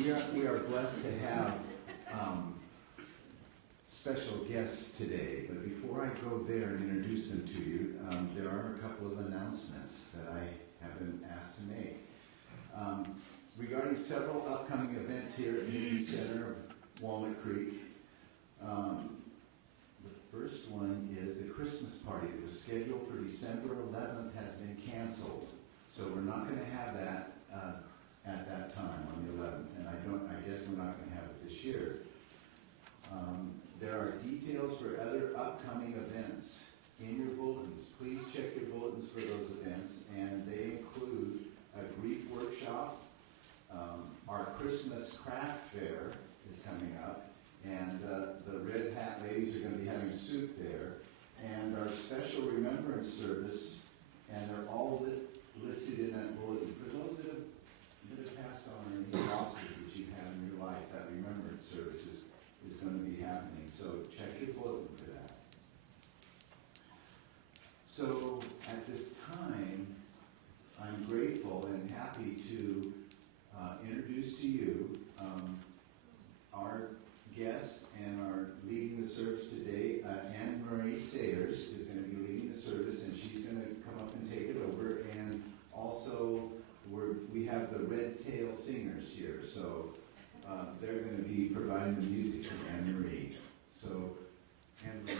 We are blessed to have special guests today, but before I go there and introduce them to you, there are a couple of announcements that I have been asked to make. Regarding several upcoming events here at Community Center of Walnut Creek, the first one is the Christmas party that was scheduled for December 11th has been canceled. So we're not going to have that at that time on the 11th, and I guess we're not going to have it this year. There are details for other upcoming events in your bulletins. Please check your bulletins for those events, and they include a grief workshop. Our Christmas craft fair is coming up, and the Red Hat ladies are going to be having soup there, and our special remembrance service, and they're all listed in that bulletin. For those that have passed on or any losses that you've had in your life, that remembrance service is going to be happening. So check your bulletin for that. So at this time, I'm grateful and happy to introduce to you our guests and our leading the service today. Anne Marie Sayers is going to be leading the service, and she's going to come up and take it over. And also, we have the Red Tail Singers here, so they're going to be providing the music for Anne Marie. So, Anne Marie.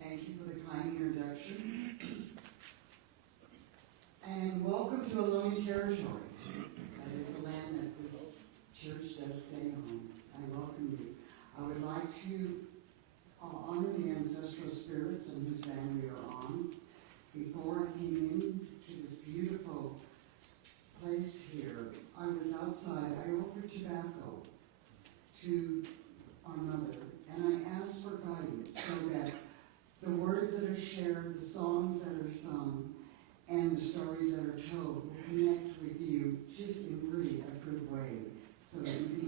Thank you for the kind introduction. And welcome to Ohlone Territory. That is the land that this church does stay on. I welcome you. I would like to honor the ancestral spirits in whose land we are on. Before I came into this beautiful place here, I was outside. I offered tobacco to our mother, and I asked for guidance so that the words that are shared, the songs that are sung, and the stories that are told will connect with you just in really a good way, so that you can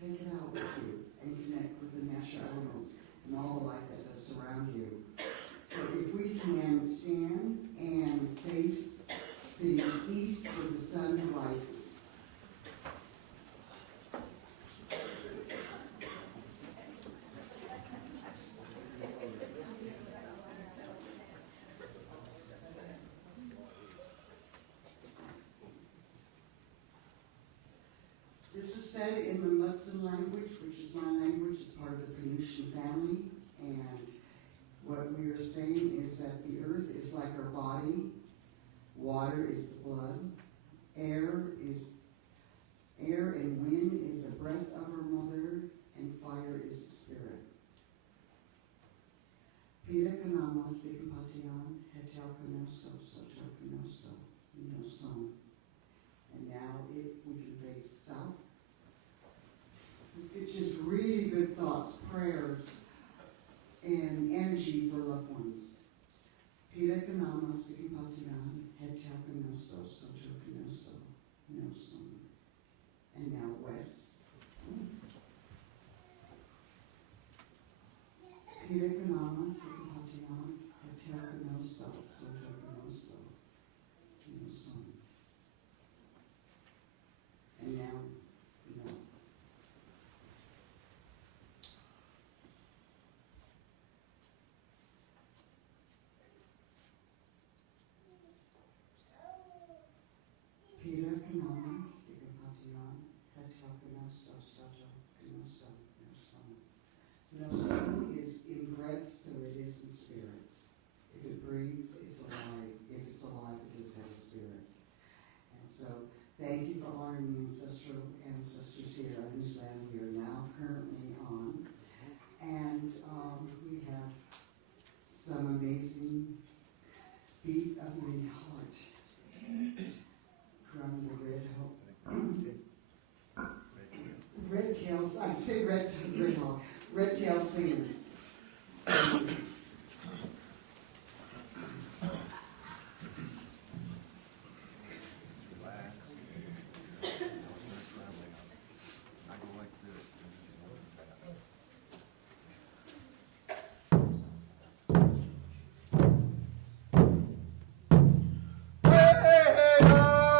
take it out with you and connect with the natural elements and all the life that does surround you. So if we can stand and face the east where the sun rises. This is said in the Mutsun language, which is my language, it's part of the Penutian family, and what we are saying is that the earth is like our body, water is the blood, air and wind is the breath of our mother, and fire is the spirit. Pira kanama sikapatian hetelkanoso sotokanoso noson. And now if we can face south. Let's get just really good thoughts, prayers, and energy for loved ones. Pira kanama sikapatian hetelkanoso sotokanoso noson. And now west. Pira kanama sikapatian hetelkanoso sotokanoso noson. And now, no. Pira kanama sikapatian hetelkanoso sotokanoso noson. Noson is in breath, so it is in spirit. If it breathes, it's alive. If it's alive, it does have a spirit. And so, thank you for honoring the ancestors here on whose land we are now currently on. And we have some amazing beat of my heart from the Red Tails, I say Red Tail Singers. Hey, hey,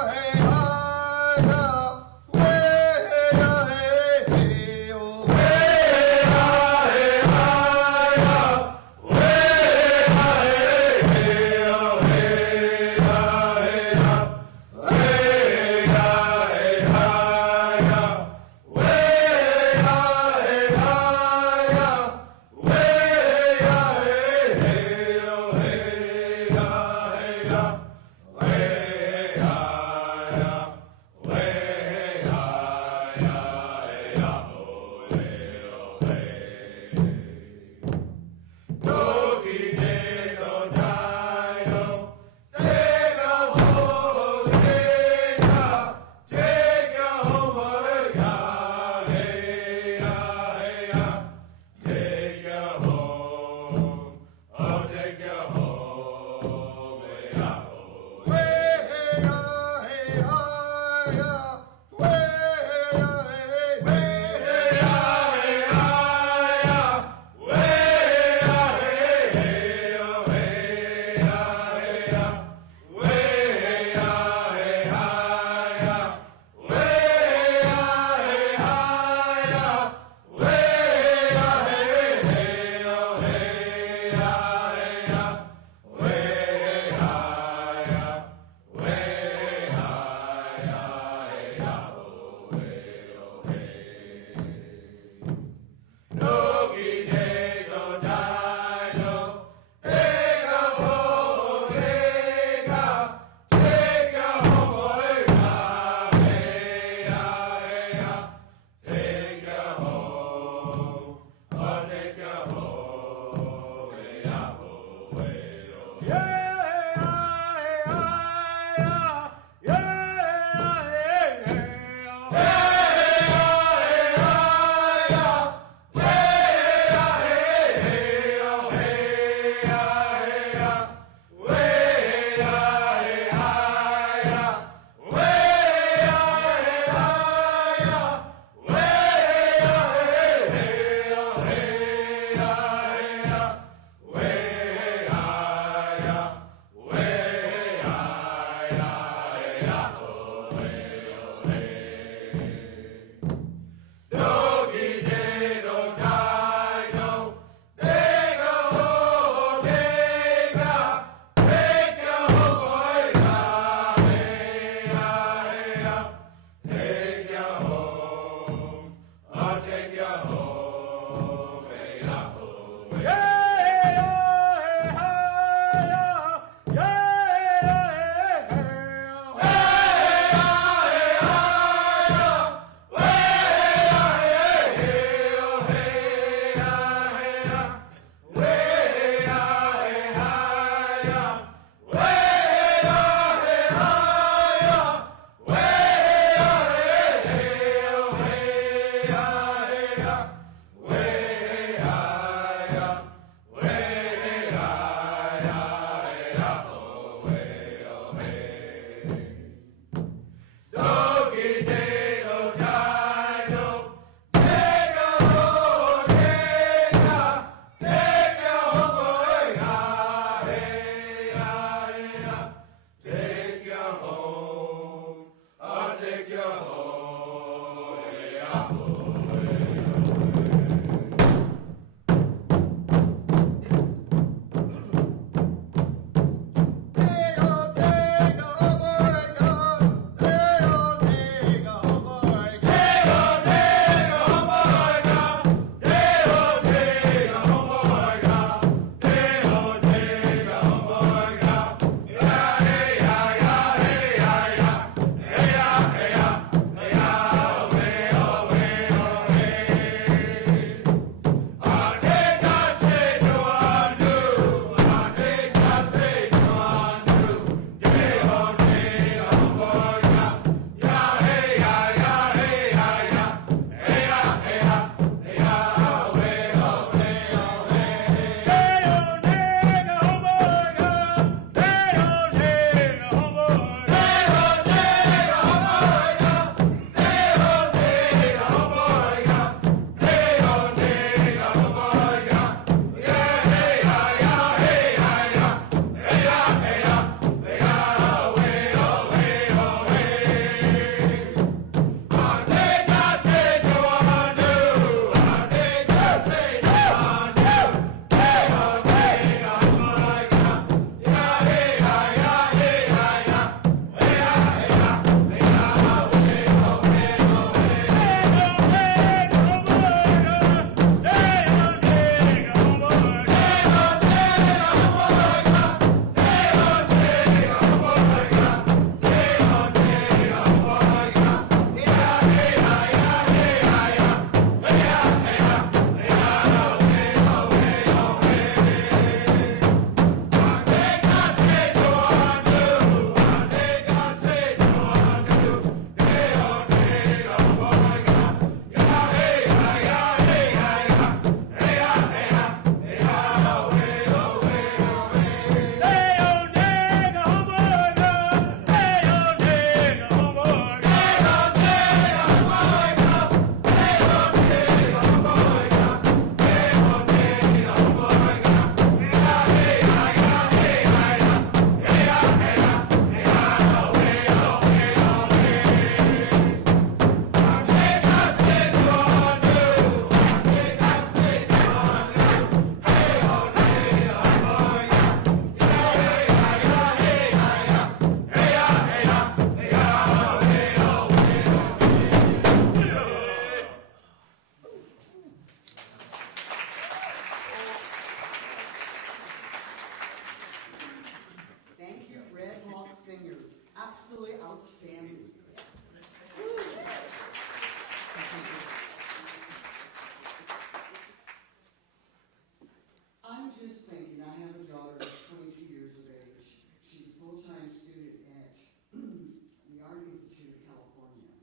have a daughter that's 22 years of age. She's a full-time student at the Art Institute of California.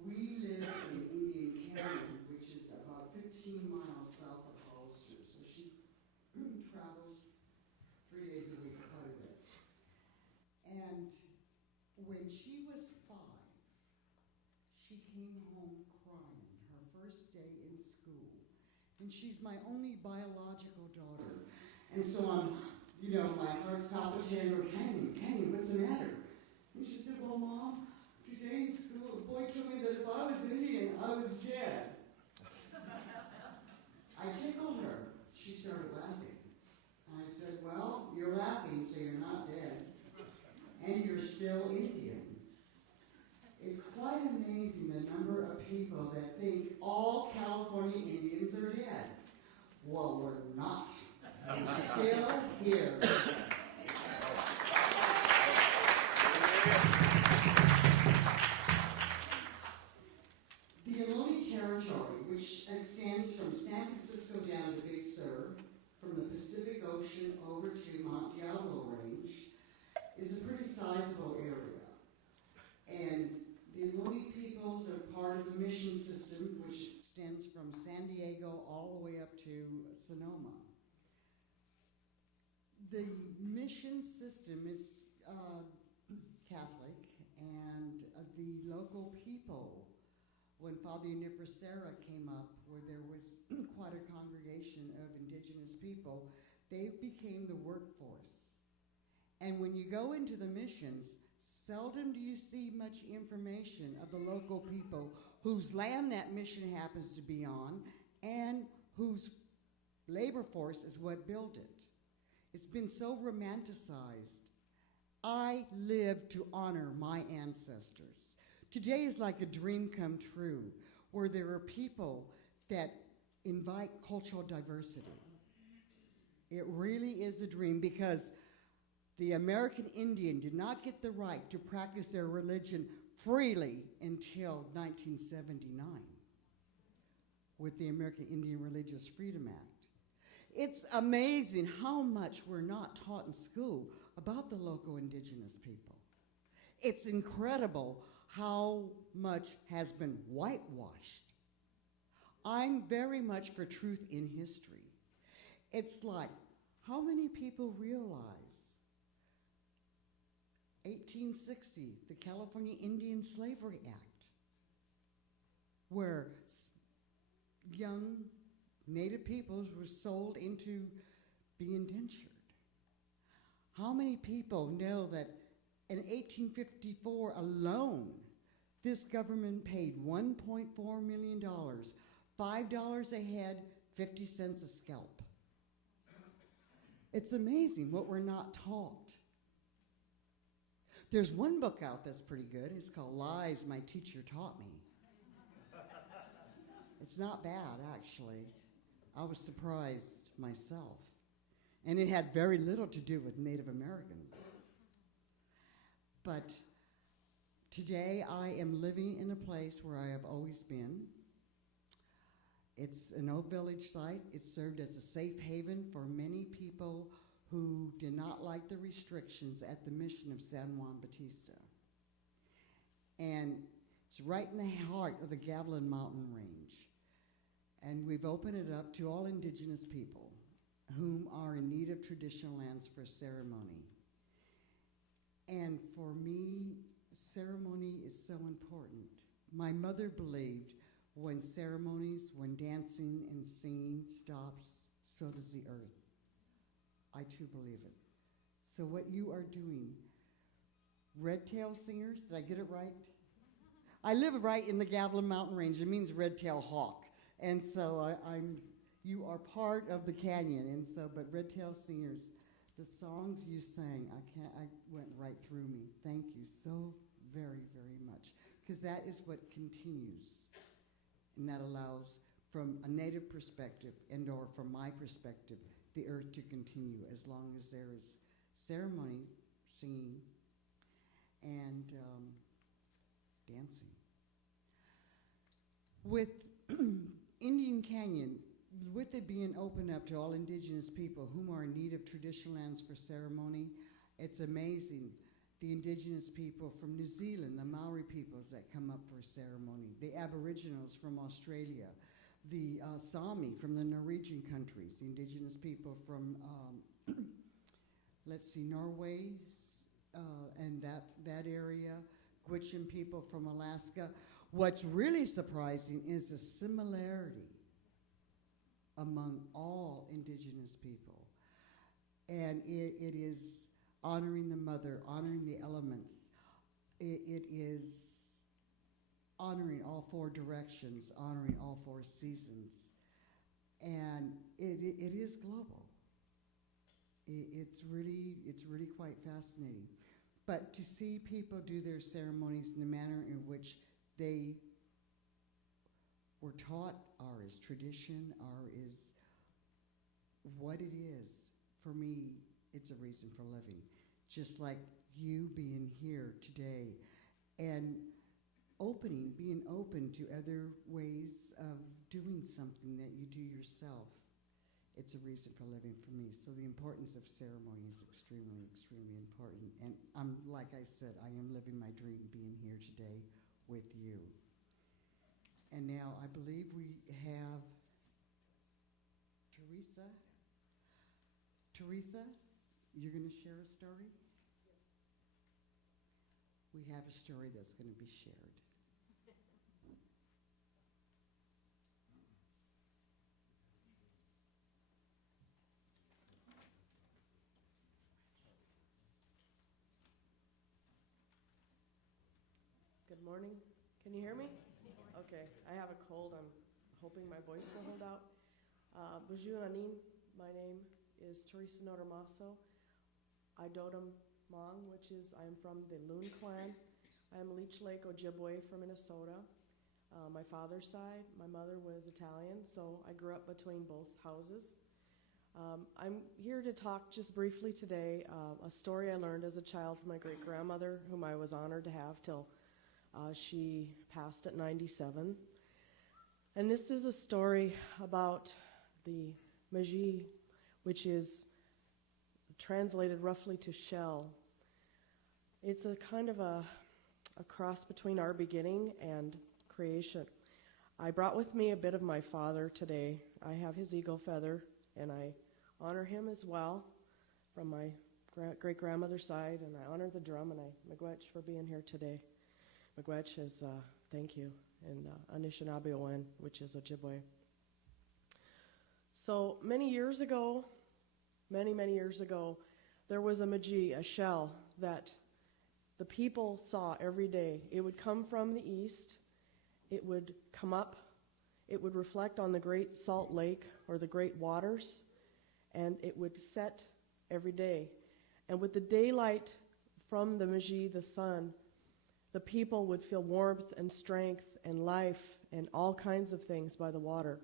We live in Indian Canyon, which is about 15 miles south of Hollister. So she travels 3 days a week quite a bit. And when she was 5, she came home crying, her first day in school. And she's my only biological daughter. And so my heart's palpitating, and go, Candy, what's the matter? And she said, well, Mom, today in school, a boy told me that if I was Indian, I was dead. I tickled her. She started laughing. And I said, well, you're laughing, so you're not dead. And you're still Indian. It's quite amazing the number of people that think all California Indians are dead. Well, we're not. We're still here. The Ohlone Territory, which extends from San Francisco down to Big Sur, from the Pacific Ocean over to Mount Diablo Range, is a pretty sizable area. And the Ohlone peoples are part of the mission system, which extends from San Diego all the way up to Sonoma. The mission system is Catholic, and the local people, when Father Universera came up, where there was quite a congregation of indigenous people, they became the workforce. And when you go into the missions, seldom do you see much information of the local people whose land that mission happens to be on and whose labor force is what built it. It's been so romanticized. I live to honor my ancestors. Today is like a dream come true, where there are people that invite cultural diversity. It really is a dream, because the American Indian did not get the right to practice their religion freely until 1979 with the American Indian Religious Freedom Act. It's amazing how much we're not taught in school about the local indigenous people. It's incredible how much has been whitewashed. I'm very much for truth in history. It's like, how many people realize 1860, the California Indian Slavery Act, where young Native peoples were sold into being indentured? How many people know that in 1854 alone, this government paid $1.4 million, $5 a head, 50 cents a scalp? It's amazing what we're not taught. There's one book out that's pretty good. It's called Lies My Teacher Taught Me. It's not bad, actually. I was surprised myself. And it had very little to do with Native Americans. But today I am living in a place where I have always been. It's an Oak Village site. It served as a safe haven for many people who did not like the restrictions at the mission of San Juan Bautista. And it's right in the heart of the Gavilan Mountain Range. And we've opened it up to all indigenous people whom are in need of traditional lands for ceremony. And for me, ceremony is so important. My mother believed when ceremonies, when dancing and singing stops, so does the earth. I too believe it. So what you are doing, red tail singers, did I get it right? I live right in the Gavilan Mountain Range. It means red tail hawk. And so you are part of the canyon. And so, but red tail singers, the songs you sang, I went right through me. Thank you so very, very much. Because that is what continues. And that allows, from a Native perspective and or from my perspective, the earth to continue as long as there is ceremony, singing, and dancing. With Indian Canyon, with it being open up to all indigenous people whom are in need of traditional lands for ceremony, it's amazing. The indigenous people from New Zealand, the Maori peoples that come up for ceremony, the Aboriginals from Australia, the Sami from the Norwegian countries, the indigenous people from, let's see, Norway and that area, Gwich'in people from Alaska. What's really surprising is the similarity among all indigenous people. And it is honoring the mother, honoring the elements. It is honoring all four directions, honoring all four seasons. And it is global. It's really quite fascinating. But to see people do their ceremonies in the manner in which they were taught, or is tradition, or is what it is, for me, it's a reason for living. Just like you being here today and being open to other ways of doing something that you do yourself. It's a reason for living for me. So the importance of ceremony is extremely, extremely important. And like I said, I am living my dream being here today with you. And now I believe we have Teresa. Teresa, you're going to share a story? Yes. We have a story that's going to be shared. Good morning. Can you hear me? Okay, I have a cold. I'm hoping my voice will hold out. Bonjour, Anin. My name is Teresa Notarmaso. I Dotem Mong, which is, I am from the Loon clan. I am Leech Lake Ojibwe from Minnesota. My father's side, my mother was Italian, so I grew up between both houses. I'm here to talk just briefly today, a story I learned as a child from my great-grandmother, whom I was honored to have till she passed at 97. And this is a story about the Magi, which is translated roughly to shell. It's a kind of a cross between our beginning and creation. I brought with me a bit of my father today. I have his eagle feather, and I honor him as well from my great-grandmother's side, and I honor the drum, and I miigwech for being here today. Miigwech is thank you, and Anishinaabe, which is Ojibwe. So many years ago, many years ago, there was a Magi, a shell, that the people saw every day. It would come from the east, it would come up, it would reflect on the Great Salt Lake or the Great Waters, and it would set every day. And with the daylight from the Magi, the sun, the people would feel warmth and strength and life and all kinds of things by the water.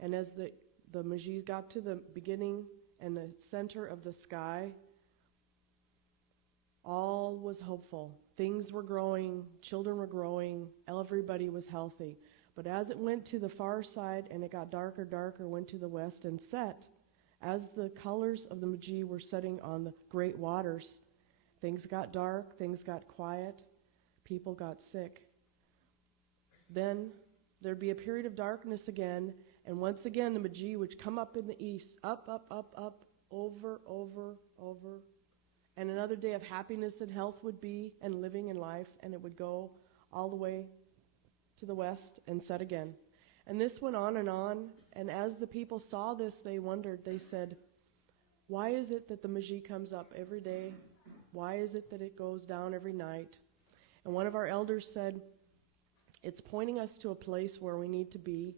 And as the Magi got to the beginning and the center of the sky, all was hopeful. Things were growing, children were growing, everybody was healthy. But as it went to the far side and it got darker, went to the west and set, as the colors of the Magi were setting on the great waters, things got dark, things got quiet, people got sick. Then there'd be a period of darkness again, and once again the Magi would come up in the east, up, over, and another day of happiness and health would be, and living in life, and it would go all the way to the west and set again. And this went on, and as the people saw this, they wondered, they said, why is it that the Magi comes up every day? Why is it that it goes down every night? And one of our elders said, it's pointing us to a place where we need to be,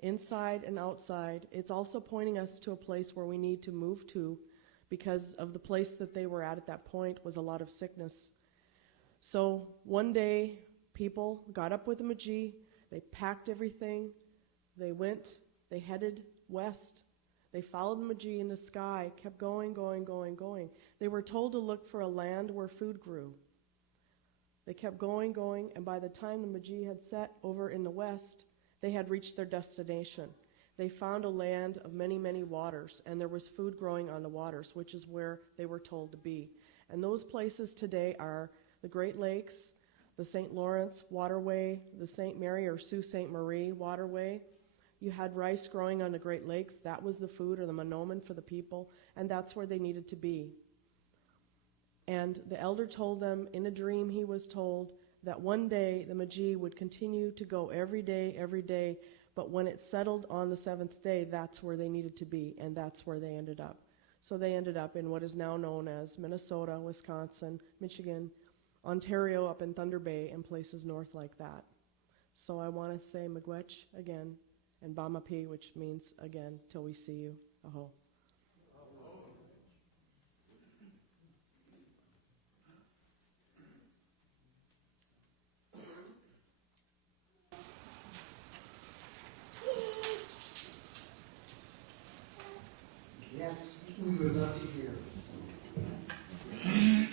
inside and outside. It's also pointing us to a place where we need to move to, because of the place that they were at that point was a lot of sickness. So one day, people got up with the Magi, they packed everything, they headed west. They followed the Magi in the sky, kept going. They were told to look for a land where food grew. They kept going, and by the time the Magi had set over in the west, they had reached their destination. they found a land of many, many waters, and there was food growing on the waters, which is where they were told to be. And those places today are the Great Lakes, the St. Lawrence Waterway, the St. Mary or Sault Ste. Marie Waterway. You had rice growing on the Great Lakes. That was the food or the monomen for the people, and that's where they needed to be. And the elder told them, in a dream he was told, that one day the Magi would continue to go every day, but when it settled on the seventh day, that's where they needed to be, and that's where they ended up. So they ended up in what is now known as Minnesota, Wisconsin, Michigan, Ontario, up in Thunder Bay, and places north like that. So I want to say Miigwech again, and Bamapi, which means again, till we see you. Aho. Yes, we would love to hear. Hey,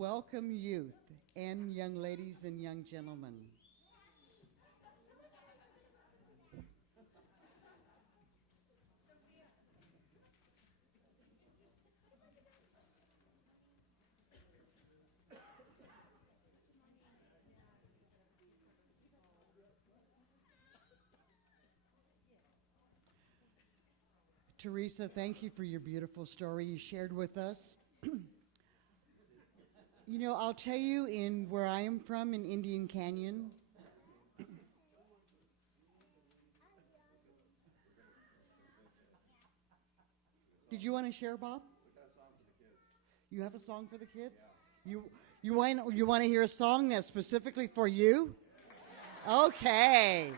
welcome youth and young ladies and young gentlemen. Teresa, thank you for your beautiful story you shared with us. You know, I'll tell you, in where I am from in Indian Canyon, did you want to share, Bob? You have a song for the kids? You want to hear a song that's specifically for you? Okay.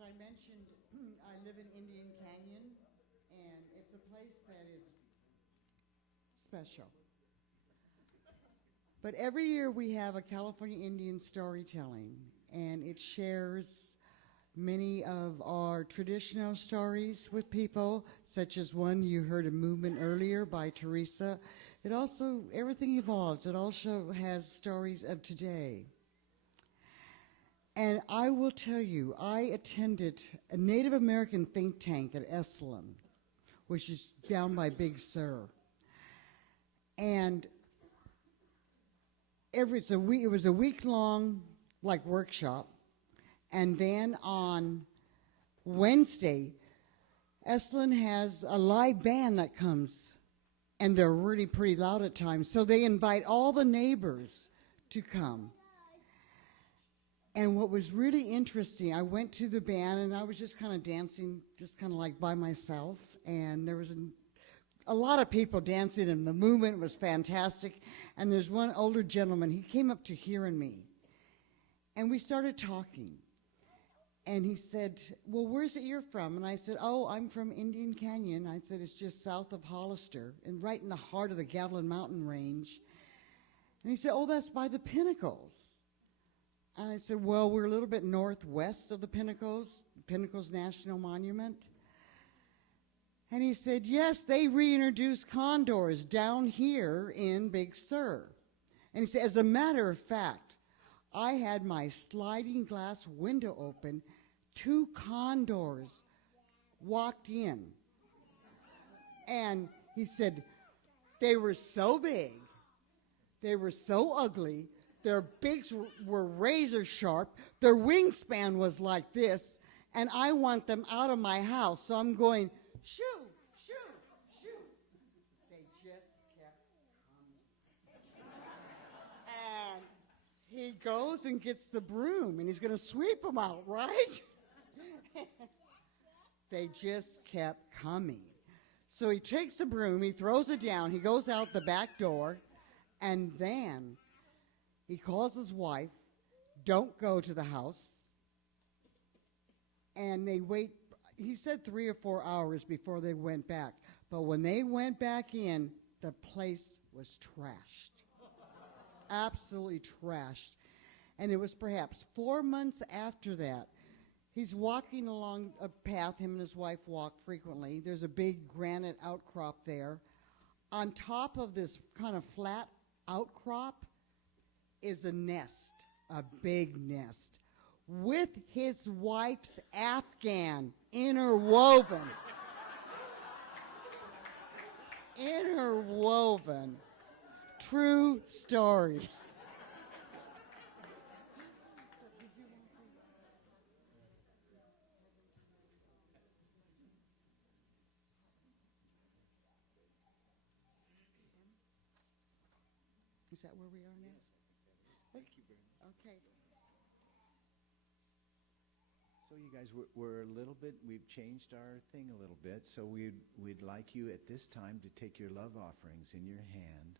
I mentioned, I live in Indian Canyon, and it's a place that is special. But every year we have a California Indian storytelling, and it shares many of our traditional stories with people, such as one you heard a movement earlier by Teresa. It also, everything evolves. It also has stories of today. And I will tell you, I attended a Native American think tank at Esalen, which is down by Big Sur. And it was a week-long, like, workshop. And then on Wednesday, Esalen has a live band that comes, and they're really pretty loud at times. So they invite all the neighbors to come. And what was really interesting, I went to the band, and I was just kind of dancing, just kind of like by myself. And there was a lot of people dancing, and the movement was fantastic. And there's one older gentleman, he came up to hearing me. And we started talking. And he said, well, where's it you're from? And I said, oh, I'm from Indian Canyon. I said, it's just south of Hollister, and right in the heart of the Gavilan Mountain Range. And he said, oh, that's by the Pinnacles. And I said, well, we're a little bit northwest of the Pinnacles National Monument. And he said, yes, they reintroduced condors down here in Big Sur. And he said, as a matter of fact, I had my sliding glass window open. 2 condors walked in. And he said, they were so big, they were so ugly, their beaks were razor sharp, their wingspan was like this, and I want them out of my house. So I'm going, shoo, shoo, shoo. They just kept coming. And he goes and gets the broom, and he's going to sweep them out, right? They just kept coming. So he takes the broom, he throws it down, he goes out the back door, and then he calls his wife, don't go to the house. And they wait, he said 3 or 4 hours before they went back. But when they went back in, the place was trashed. Absolutely trashed. And it was perhaps 4 months after that. He's walking along a path him and his wife walk frequently. There's a big granite outcrop there. On top of this kind of flat outcrop is a nest, a big nest, with his wife's Afghan interwoven. Interwoven. True story. Is that where we are now? Thank you very much. Okay. So you guys, we're a little bit, we've changed our thing a little bit, so we'd like you at this time to take your love offerings in your hand.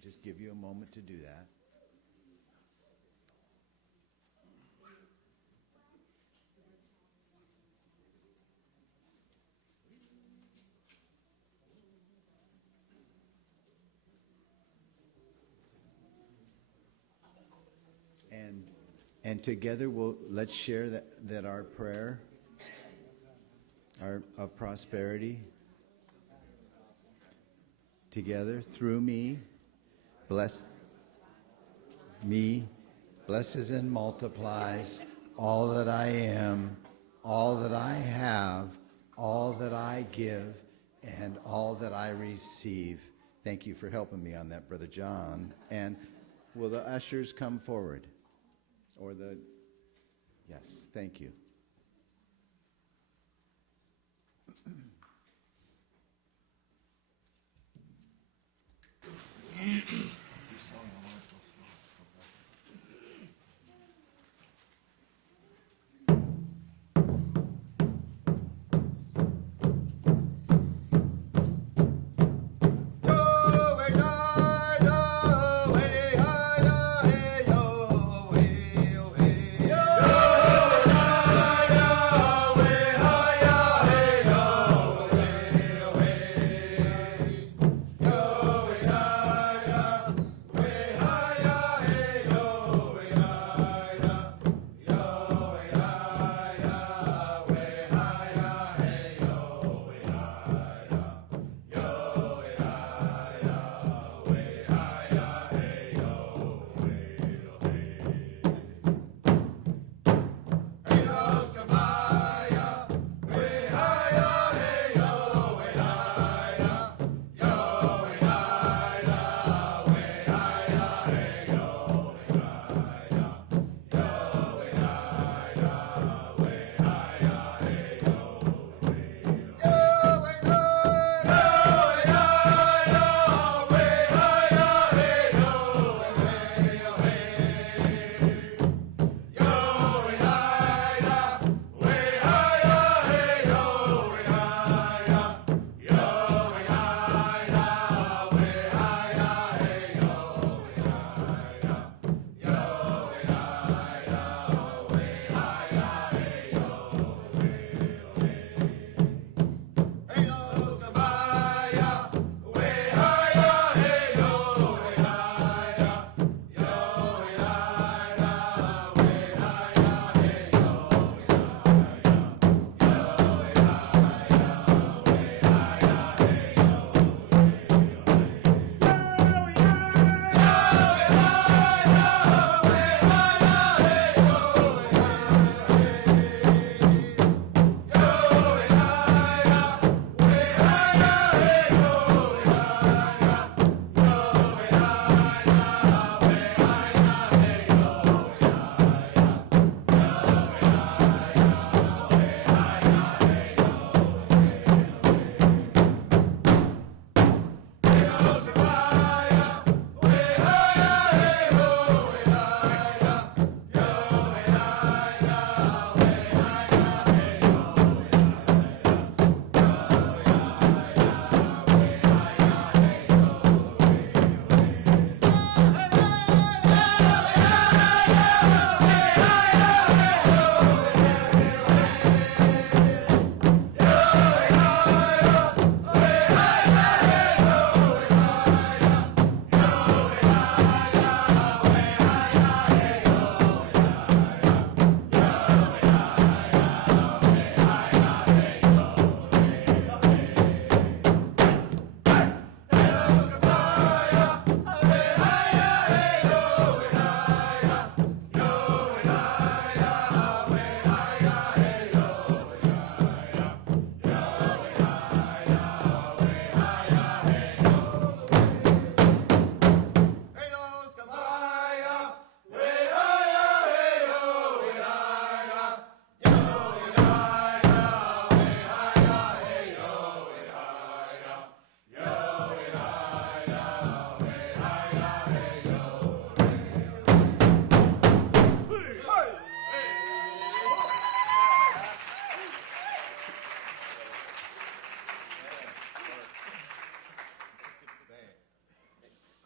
Just give you a moment to do that. And together let's share that our prayer of prosperity together through me, blesses and multiplies all that I am, all that I have, all that I give, and all that I receive. Thank you for helping me on that, Brother John. And will the ushers come forward? Yes, thank you. Yo,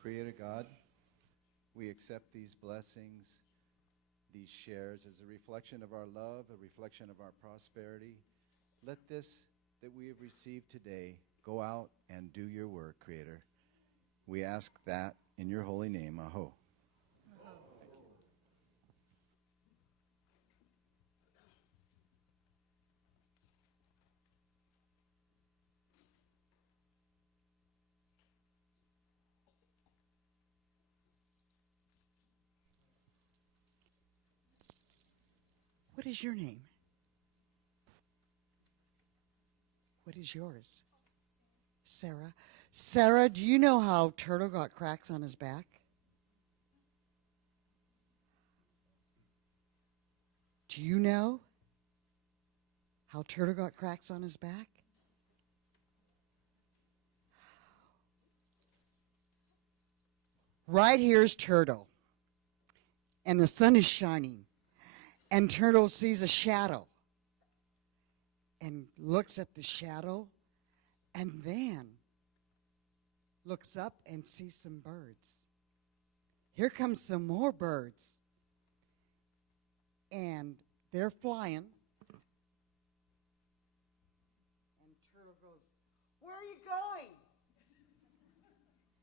Creator God, we accept these blessings, these shares as a reflection of our love, a reflection of our prosperity. Let this that we have received today go out and do your work, Creator. We ask that in your holy name, Aho. What is your name? What is yours? Sarah. Sarah, do you know how Turtle got cracks on his back? Do you know how Turtle got cracks on his back? Right here's Turtle. And the sun is shining. And Turtle sees a shadow. And looks at the shadow. And then looks up and sees some birds. Here comes some more birds. And they're flying. And Turtle goes, "Where are you going?"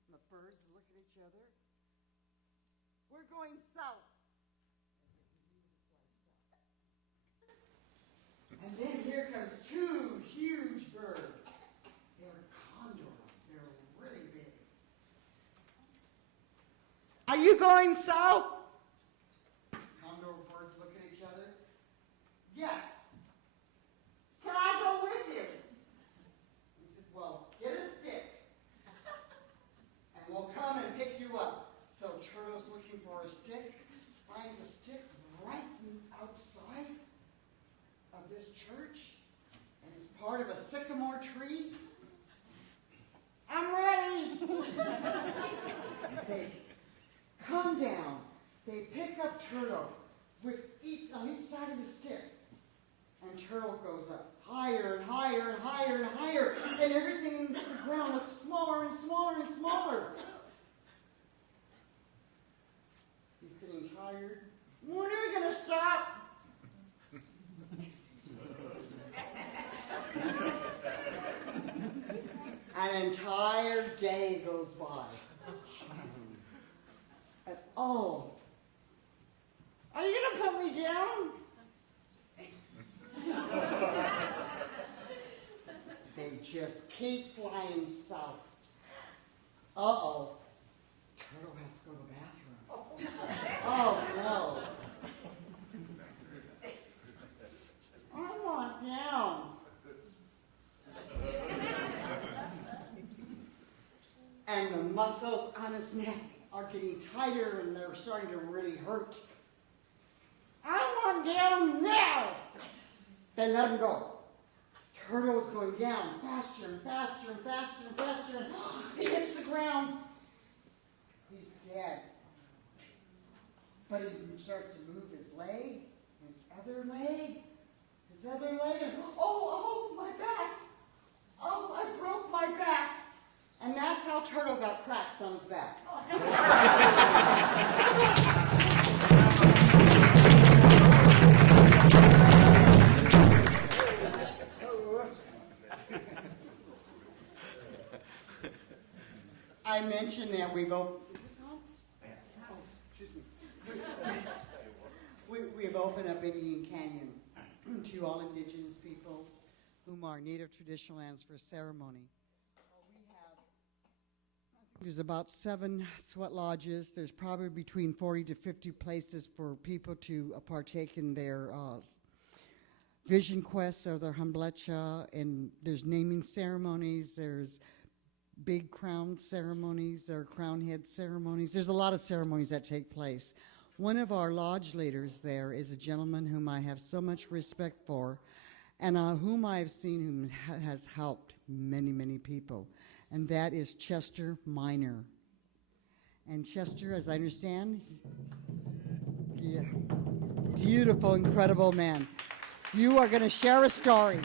And the birds look at each other. "We're going south." And then here comes two huge birds. They're condors. They're really big. "Are you going south?" Condor birds look at each other. "Yes." "Can I go with you?" He said, "Well, get a stick, and we'll come and pick you up." So Turtle's looking for a stick, finds a stick right outside of this church, and it's part of a sycamore tree. "I'm ready." They come down. They pick up Turtle with on each side of the stick. And Turtle goes up higher and higher and higher and higher. And everything in the ground looks smaller and smaller and smaller. He's getting tired. "When are we going to stop?" An entire day goes by. And oh, are you going to put me down? They just keep flying south. Uh-oh. Turtle has to go to the bathroom. Oh, no. I want down. And the muscles on his neck are getting tighter and they're starting to really hurt. "I want down now." Then let him go. Turtle's going down faster and faster and faster and faster. And he hits the ground. He's dead. But he starts to move his leg, his other leg, and oh, my back. Oh, I broke my back. And that's how Turtle got cracks on his back. I mentioned that we've opened. We've opened up Indian Canyon to all indigenous people whom are native traditional lands for ceremony. There's about 7 sweat lodges. There's probably between 40 to 50 places for people to partake in their vision quests or their hamblecha, and there's naming ceremonies, there's big crown ceremonies, there are crown head ceremonies. There's a lot of ceremonies that take place. One of our lodge leaders there is a gentleman whom I have so much respect for, and whom I have seen whom has helped many, many people. And that is Chester Minor. And Chester, as I understand, yeah, beautiful, incredible man. You are going to share a story.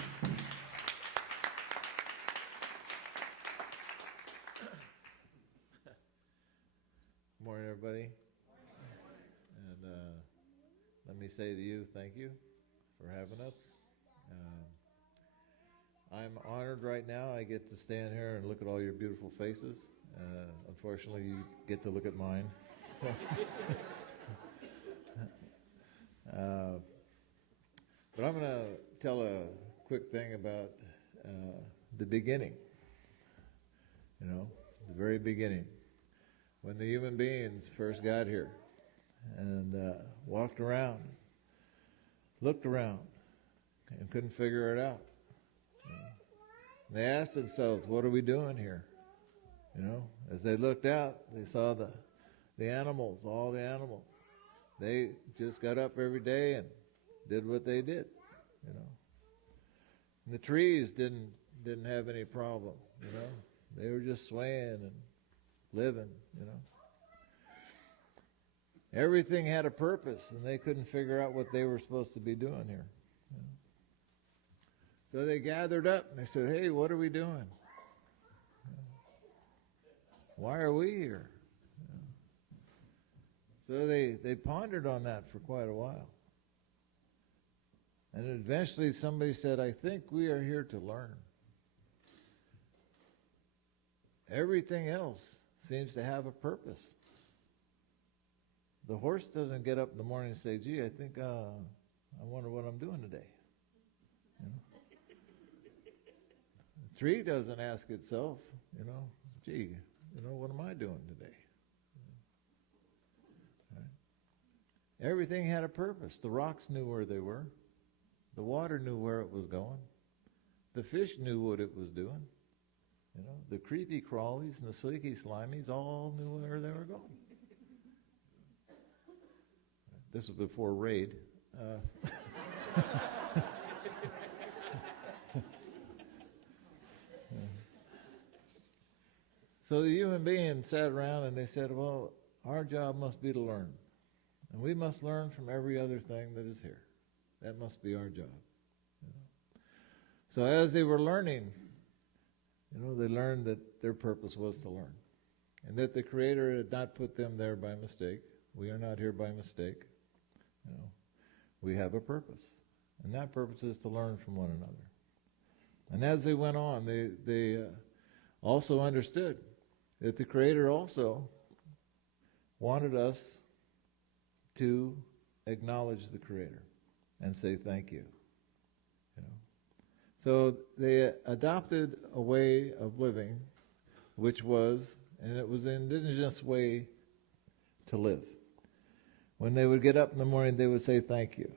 everybody. And let me say to you, thank you for having us. I'm honored right now. I get to stand here and look at all your beautiful faces. Unfortunately, you get to look at mine. But I'm going to tell a quick thing about the beginning. You know, the very beginning. When the human beings first got here and walked around, looked around, and couldn't figure it out. They asked themselves, what are we doing here? You know, as they looked out, they saw the animals, all the animals. They just got up every day and did what they did, you know. And the trees didn't have any problem, you know. They were just swaying and living, you know. Everything had a purpose, and they couldn't figure out what they were supposed to be doing here. You know? So they gathered up and they said, hey, what are we doing? You know, why are we here? You know? So they pondered on that for quite a while. And eventually somebody said, I think we are here to learn. Everything else seems to have a purpose. The horse doesn't get up in the morning and say, gee, I think, I wonder what I'm doing today. You know? The tree doesn't ask itself, you know, gee, you know, what am I doing today? Right? Everything had a purpose. The rocks knew where they were. The water knew where it was going. The fish knew what it was doing. You know, the creepy crawlies and the sleeky slimies all knew where they were going. This was before Raid. So the human beings sat around and they said, well, our job must be to learn. And we must learn from every other thing that is here. That must be our job. You know? So as they were learning, you know, they learned that their purpose was to learn. And that the Creator had not put them there by mistake. We are not here by mistake. You know, we have a purpose. And that purpose is to learn from one another. And as they went on, they also understood that the Creator also wanted us to acknowledge the Creator and say thank you. You know? So they adopted a way of living which was, and it was an indigenous way to live. When they would get up in the morning, they would say thank you.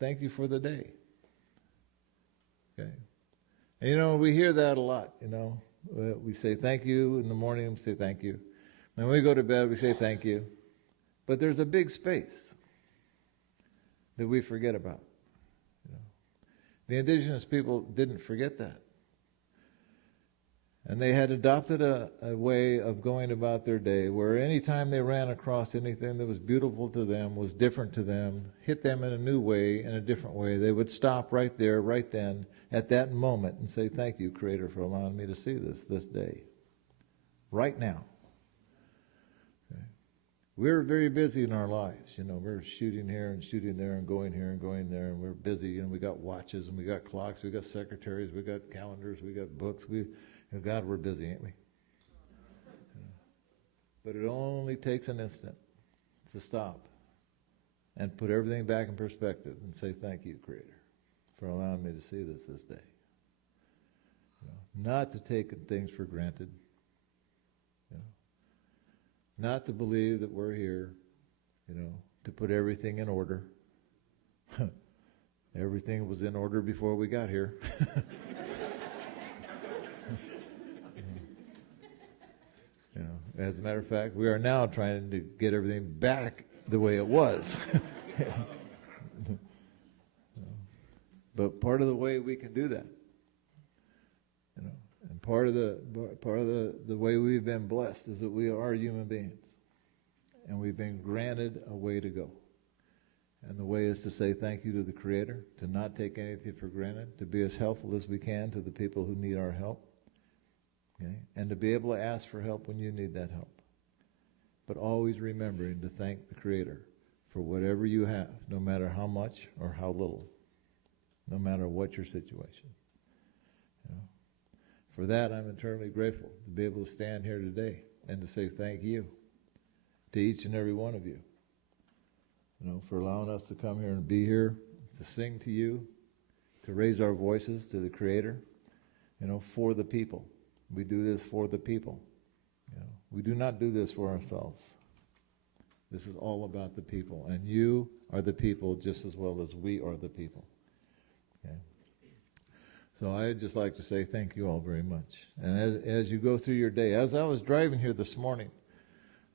Thank you for the day. Okay. And you know, we hear that a lot, you know. We say thank you in the morning, we say thank you. When we go to bed, we say thank you. But there's a big space that we forget about. You know. The indigenous people didn't forget that. And they had adopted a way of going about their day where any time they ran across anything that was beautiful to them, was different to them, hit them in a new way, in a different way, they would stop right there, right then, at that moment and say, thank you, Creator, for allowing me to see this day. Right now. Okay. We're very busy in our lives. You know, we're shooting here and shooting there and going here and going there, and we're busy, and we got watches and we got clocks, we got secretaries, we got calendars, we got books, God, we're busy, ain't we? But it only takes an instant to stop and put everything back in perspective and say, thank you, Creator, for allowing me to see this day. You know, not to take things for granted. You know, not to believe that we're here, you know, to put everything in order. Everything was in order before we got here. You know, as a matter of fact, we are now trying to get everything back the way it was. But part of the way we can do that, you know, and part of the way we've been blessed is that we are human beings, and we've been granted a way to go. And the way is to say thank you to the Creator, to not take anything for granted, to be as helpful as we can to the people who need our help. Okay? And to be able to ask for help when you need that help. but always remembering to thank the Creator for whatever you have, no matter how much or how little, no matter what your situation. You know? For that, I'm eternally grateful to be able to stand here today and to say thank you to each and every one of you. You know, for allowing us to come here and be here, to sing to you, to raise our voices to the Creator, you know, for the people. We do this for the people. You know, we do not do this for ourselves. This is all about the people, and you are the people just as well as we are the people. Okay? So I'd just like to say thank you all very much. And as you go through your day, as I was driving here this morning,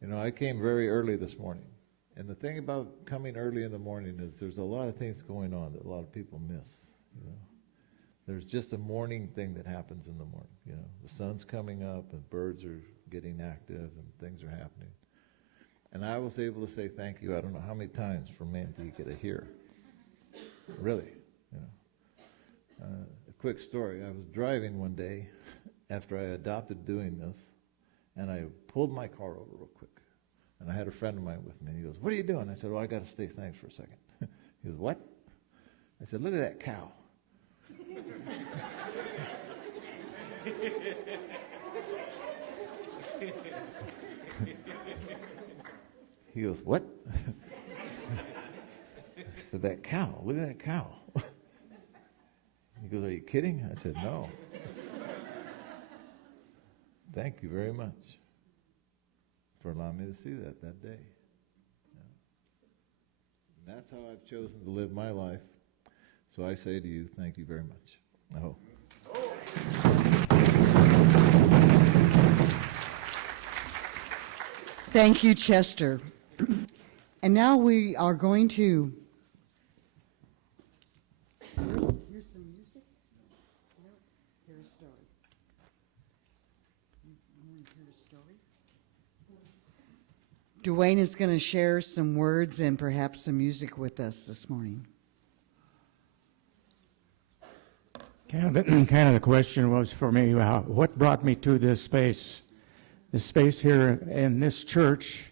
you know, I came very early this morning. And the thing about coming early in the morning is there's a lot of things going on that a lot of people miss. You know, there's just a morning thing that happens in the morning. You know, the sun's coming up and birds are getting active and things are happening. And I was able to say thank you. I don't know how many times for Mandy to get here. Really, you know. A quick story. I was driving one day after I adopted doing this, and I pulled my car over real quick. And I had a friend of mine with me. He goes, "What are you doing?" I said, "Oh, I got to say thanks for a second." He goes, "What?" I said, "Look at that cow." He goes, "What?" I said, "That cow. Look at that cow." He goes, "Are you kidding?" I said, "No." Thank you very much for allowing me to see that day. Yeah. And that's how I've chosen to live my life. So I say to you, thank you very much. I hope. Thank you, Chester. And now we are going to... Here's some music. No, here's a story. You want to hear a story? Dwayne is going to share some words and perhaps some music with us this morning. Kind of the question was for me, what brought me to this space? The space here in this church.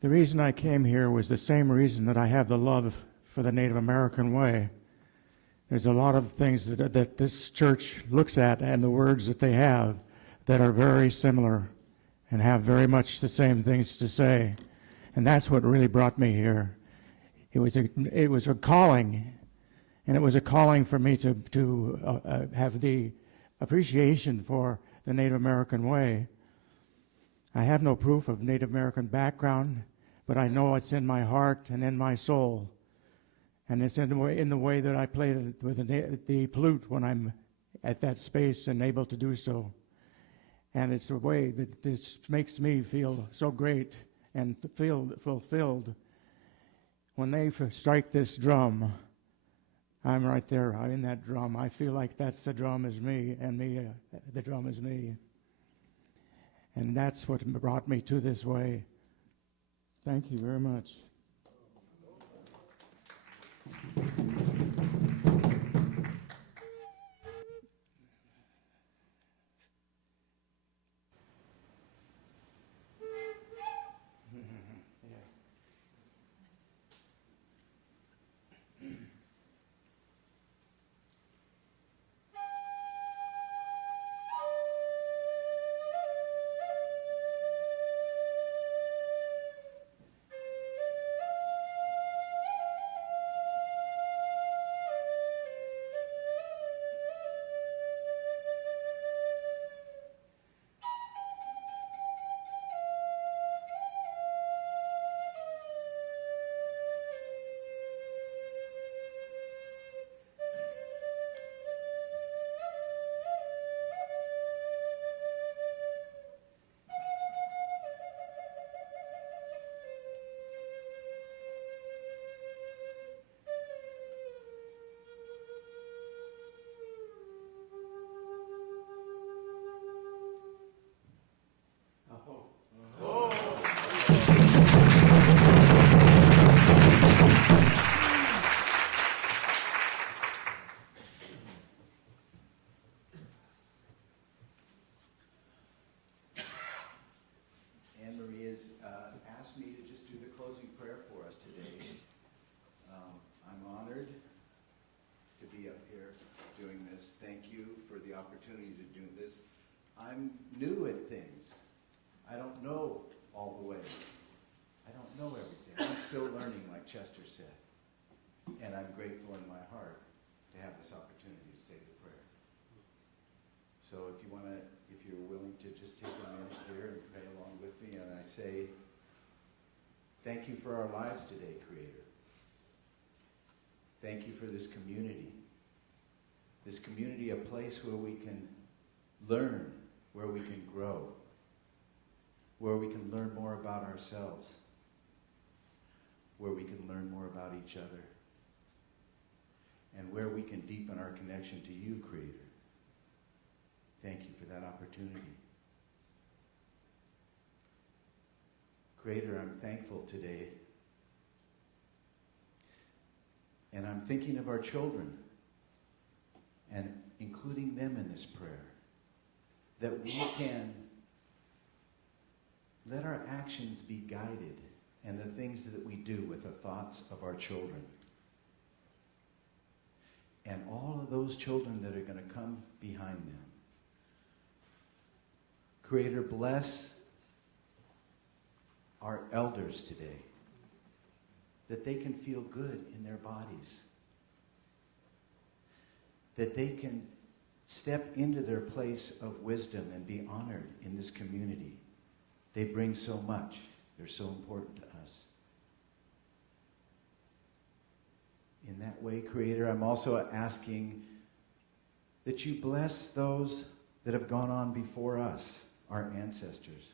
The reason I came here was the same reason that I have the love for the Native American way. There's a lot of things that this church looks at and the words that they have that are very similar and have very much the same things to say. And that's what really brought me here. It was a calling, and it was a calling for me to have the appreciation for the Native American way. I have no proof of Native American background, but I know it's in my heart and in my soul. And it's in the way that I play with the flute when I'm at that space and able to do so. And it's a way that this makes me feel so great and feel fulfilled. When they strike this drum, I'm right there. I'm in that drum. I feel like that's the drum is me, and me, the drum is me. And that's what brought me to this way. Thank you very much. I'm new at things. I don't know all the way. I don't know everything. I'm still learning, like Chester said. And I'm grateful in my heart to have this opportunity to say the prayer. So if you're willing to just take a minute here and pray along with me, and I say, thank you for our lives today, Creator. Thank you for this community. This community, a place where we can learn, where we can grow, where we can learn more about ourselves, where we can learn more about each other, and where we can deepen our connection to you, Creator. Thank you for that opportunity. Creator, I'm thankful today. And I'm thinking of our children and including them in this prayer, that we can let our actions be guided and the things that we do with the thoughts of our children. And all of those children that are going to come behind them. Creator, bless our elders today, that they can feel good in their bodies, that they can step into their place of wisdom and be honored in this community. They bring so much. They're so important to us. In that way, Creator, I'm also asking that you bless those that have gone on before us, our ancestors.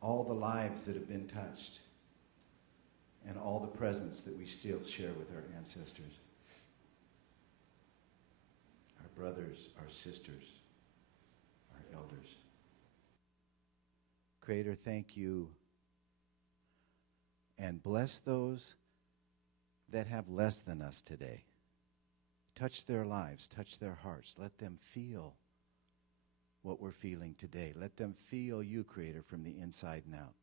All the lives that have been touched, and all the presence that we still share with our ancestors. Our brothers, our sisters, our elders. Creator, thank you. And bless those that have less than us today. Touch their lives, touch their hearts. Let them feel what we're feeling today. Let them feel you, Creator, from the inside and out.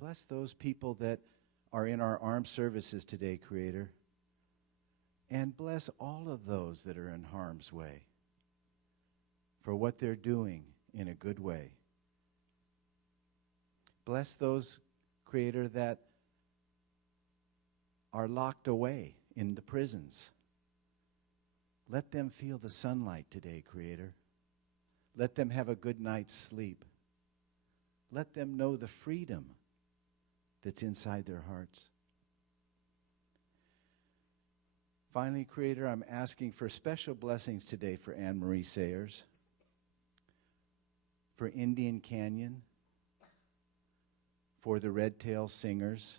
Bless those people that are in our armed services today, Creator. And bless all of those that are in harm's way for what they're doing in a good way. Bless those, Creator, that are locked away in the prisons. Let them feel the sunlight today, Creator. Let them have a good night's sleep. Let them know the freedom that's inside their hearts. Finally, Creator, I'm asking for special blessings today for Anne Marie Sayers, for Indian Canyon, for the Red Tail Singers,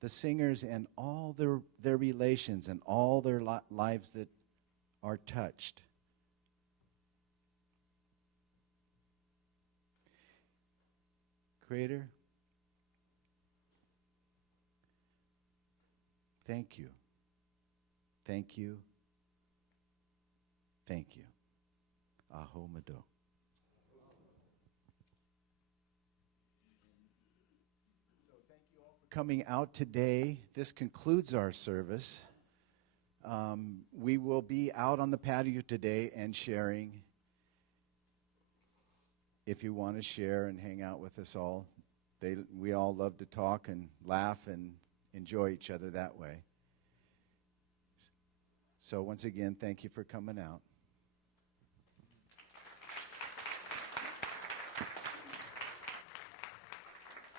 the singers and all their relations and all their lives that are touched. Creator, thank you. Thank you. Thank you. Aho Mado. So thank you all for coming out today. This concludes our service. We will be out on the patio today and sharing. If you want to share and hang out with us all, we all love to talk and laugh and enjoy each other that way. So once again, thank you for coming out.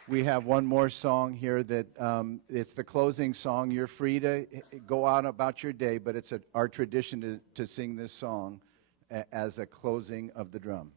We have one more song here that it's the closing song. You're free to go out about your day, but it's our tradition to sing this song as a closing of the drum.